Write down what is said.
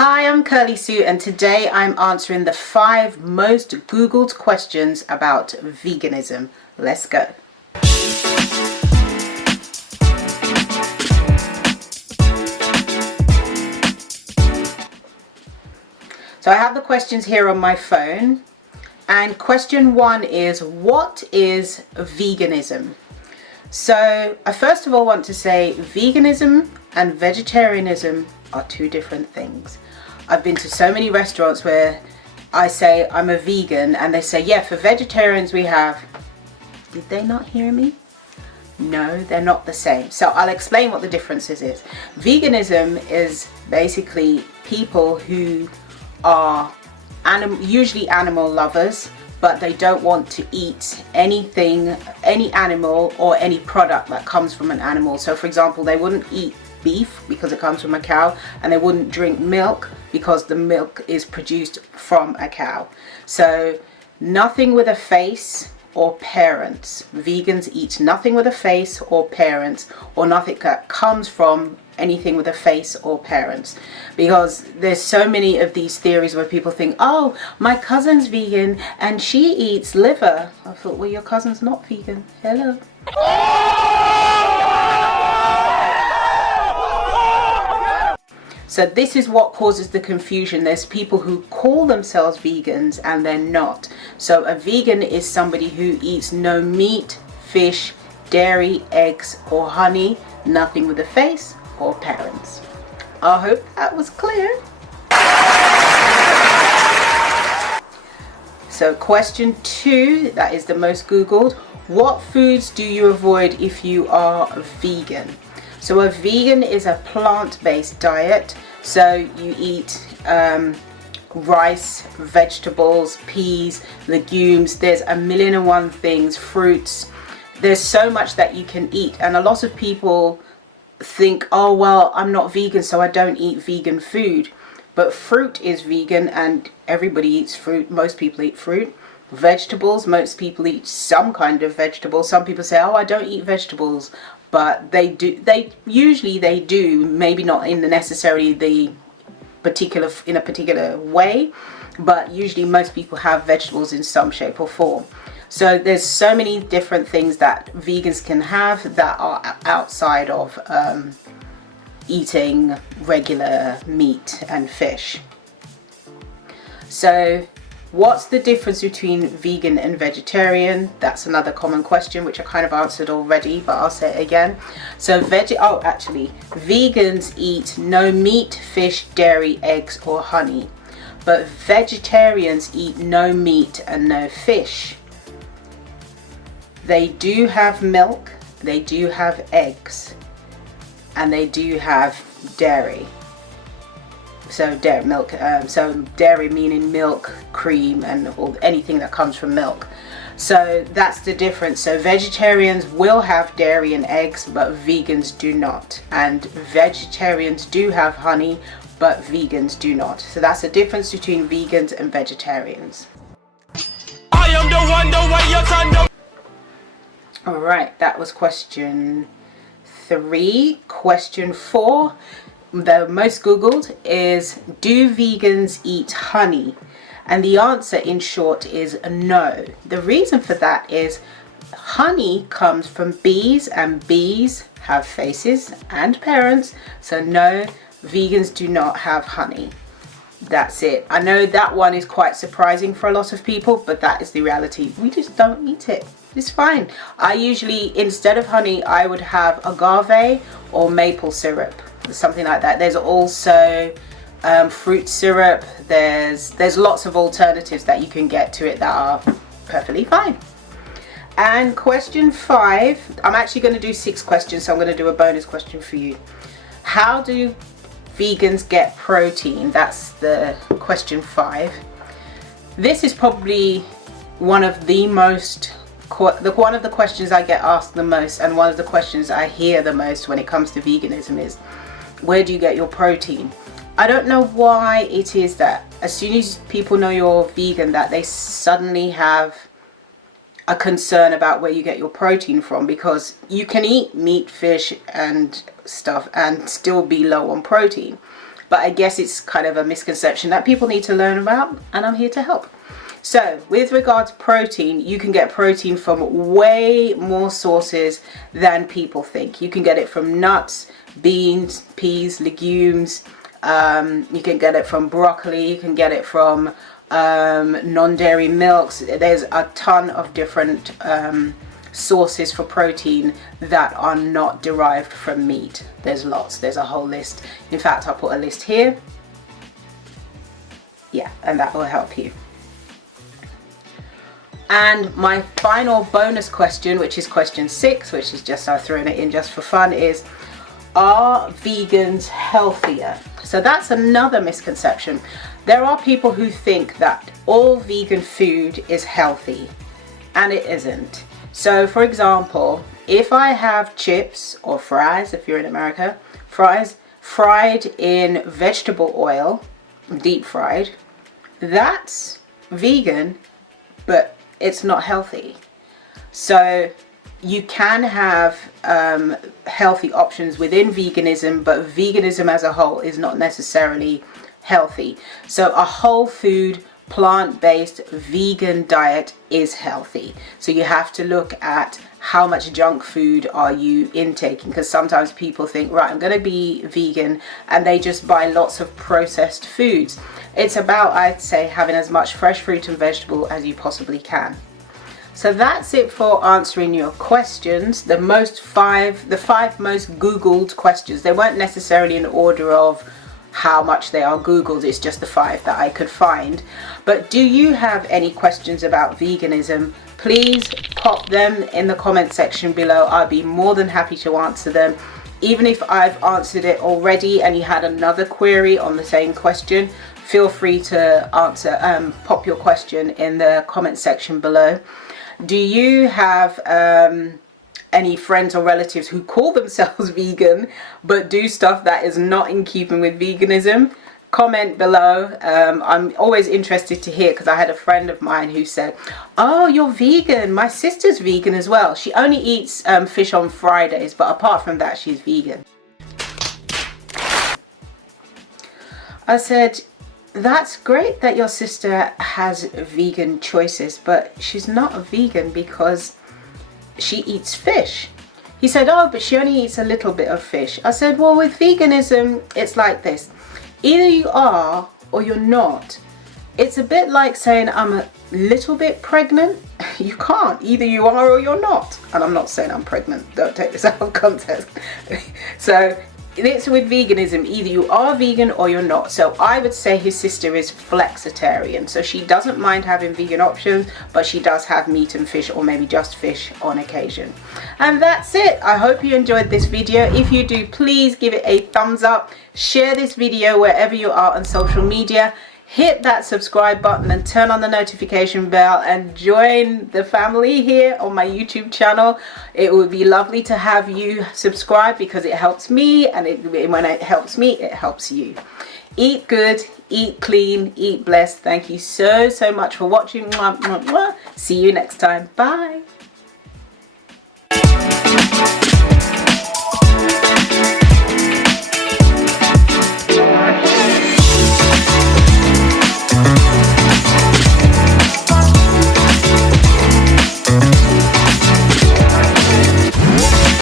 Hi, I'm Kirly-sue and today I'm answering the 5 most Googled questions about veganism. Let's go. So I have the questions here on my phone, and question 1 is, what is veganism? So I first of all want to say veganism and vegetarianism are two different things. I've been to so many restaurants where I say I'm a vegan and they say, yeah, for vegetarians we have... Did they not hear me? No, they're not the same. So I'll explain what the differences is. Veganism is basically people who are usually animal lovers, but they don't want to eat anything, any animal or any product that comes from an animal. So for example, they wouldn't eat beef because it comes from a cow, and they wouldn't drink milk because the milk is produced from a cow. So nothing with a face or parents. Vegans eat nothing with a face or parents, or nothing that comes from anything with a face or parents, because there's so many of these theories where people think, oh, my cousin's vegan and she eats liver. I thought, well, your cousin's not vegan. Hello. So this is what causes the confusion. There's people who call themselves vegans and they're not. So a vegan is somebody who eats no meat, fish, dairy, eggs or honey, nothing with a face or parents. I hope that was clear. So question 2, that is the most Googled. What foods do you avoid if you are vegan? So a vegan is a plant-based diet. So you eat rice, vegetables, peas, legumes. There's a million and one things, fruits. There's so much that you can eat, and a lot of people think, oh well, I'm not vegan so I don't eat vegan food. But fruit is vegan and everybody eats fruit. Most people eat fruit. Vegetables, most people eat some kind of vegetable. Some people say, oh, I don't eat vegetables, but they do. They usually do, maybe not in the necessarily the particular, in a particular way, but usually most people have vegetables in some shape or form. So there's so many different things that vegans can have that are outside of eating regular meat and fish. So what's the difference between vegan and vegetarian? That's another common question which I kind of answered already, but I'll say it again. So vegans eat no meat, fish, dairy, eggs or honey, but vegetarians eat no meat and no fish. They do have milk, they do have eggs, and they do have dairy. So dairy milk, so dairy meaning milk, cream, and anything that comes from milk. So that's the difference. So vegetarians will have dairy and eggs, but vegans do not. And vegetarians do have honey, but vegans do not. So that's the difference between vegans and vegetarians. I am the one, the way your son. Alright, that was question 3. Question 4, the most Googled, is, do vegans eat honey? And the answer in short is no. The reason for that is honey comes from bees, and bees have faces and parents. So no, vegans do not have honey. That's it. I know that one is quite surprising for a lot of people, but that is the reality. We just don't eat it. It's fine. I usually, instead of honey, I would have agave or maple syrup, something like that. There's also fruit syrup. There's lots of alternatives that you can get to it that are perfectly fine. And question 5, I'm actually going to do 6 questions, so I'm going to do a bonus question for you. How do vegans get protein? That's the question 5. This is probably one of the questions I get asked the most, and one of the questions I hear the most when it comes to veganism is, where do you get your protein? I don't know why it is that as soon as people know you're vegan, that they suddenly have a concern about where you get your protein from, because you can eat meat, fish and stuff and still be low on protein. but I guess it's kind of a misconception that people need to learn about, and I'm here to help. So with regards to protein, you can get protein from way more sources than people think. You can get it from nuts, beans, peas, legumes. You can get it from broccoli. You can get it from non-dairy milks. There's a ton of different sources for protein that are not derived from meat. There's lots. There's a whole list. In fact, I'll put a list here. Yeah, and that will help you. And my final bonus question, which is question 6, which is just I've thrown it in just for fun, is, are vegans healthier? So that's another misconception. There are people who think that all vegan food is healthy, and it isn't. So for example, if I have chips or fries, if you're in America, fries fried in vegetable oil, deep fried, that's vegan, but it's not healthy. So you can have healthy options within veganism, but veganism as a whole is not necessarily healthy. So a whole food, plant-based vegan diet is healthy. So you have to look at how much junk food are you intaking, because sometimes people think, right, I'm going to be vegan, and they just buy lots of processed foods. It's about, I'd say, having as much fresh fruit and vegetable as you possibly can. So that's it for answering your questions. The five most Googled questions. They weren't necessarily in order of how much they are Googled, it's just the 5 that I could find. But do you have any questions about veganism? Please pop them in the comment section below. I'll be more than happy to answer them. Even if I've answered it already and you had another query on the same question, feel free to pop your question in the comment section below. Do you have any friends or relatives who call themselves vegan but do stuff that is not in keeping with veganism? Comment below. I'm always interested to hear, because I had a friend of mine who said, oh, you're vegan, my sister's vegan as well. She only eats fish on Fridays, but apart from that she's vegan. I said, that's great that your sister has vegan choices, but she's not a vegan because she eats fish. He said, oh, but she only eats a little bit of fish. I said, well, with veganism, it's like this. Either you are or you're not. It's a bit like saying I'm a little bit pregnant. You can't. Either you are or you're not. And I'm not saying I'm pregnant. Don't take this out of context. So it's with veganism. Either you are vegan or you're not. So I would say his sister is flexitarian. So she doesn't mind having vegan options, but she does have meat and fish, or maybe just fish on occasion. And that's it. I hope you enjoyed this video. If you do, please give it a thumbs up. Share this video wherever you are on social media. Hit that subscribe button and turn on the notification bell and join the family here on my YouTube channel. It would be lovely to have you subscribe, because it helps me, and when it helps me, it helps you. Eat good, eat clean, eat blessed. Thank you so much for watching. See you next time. Bye.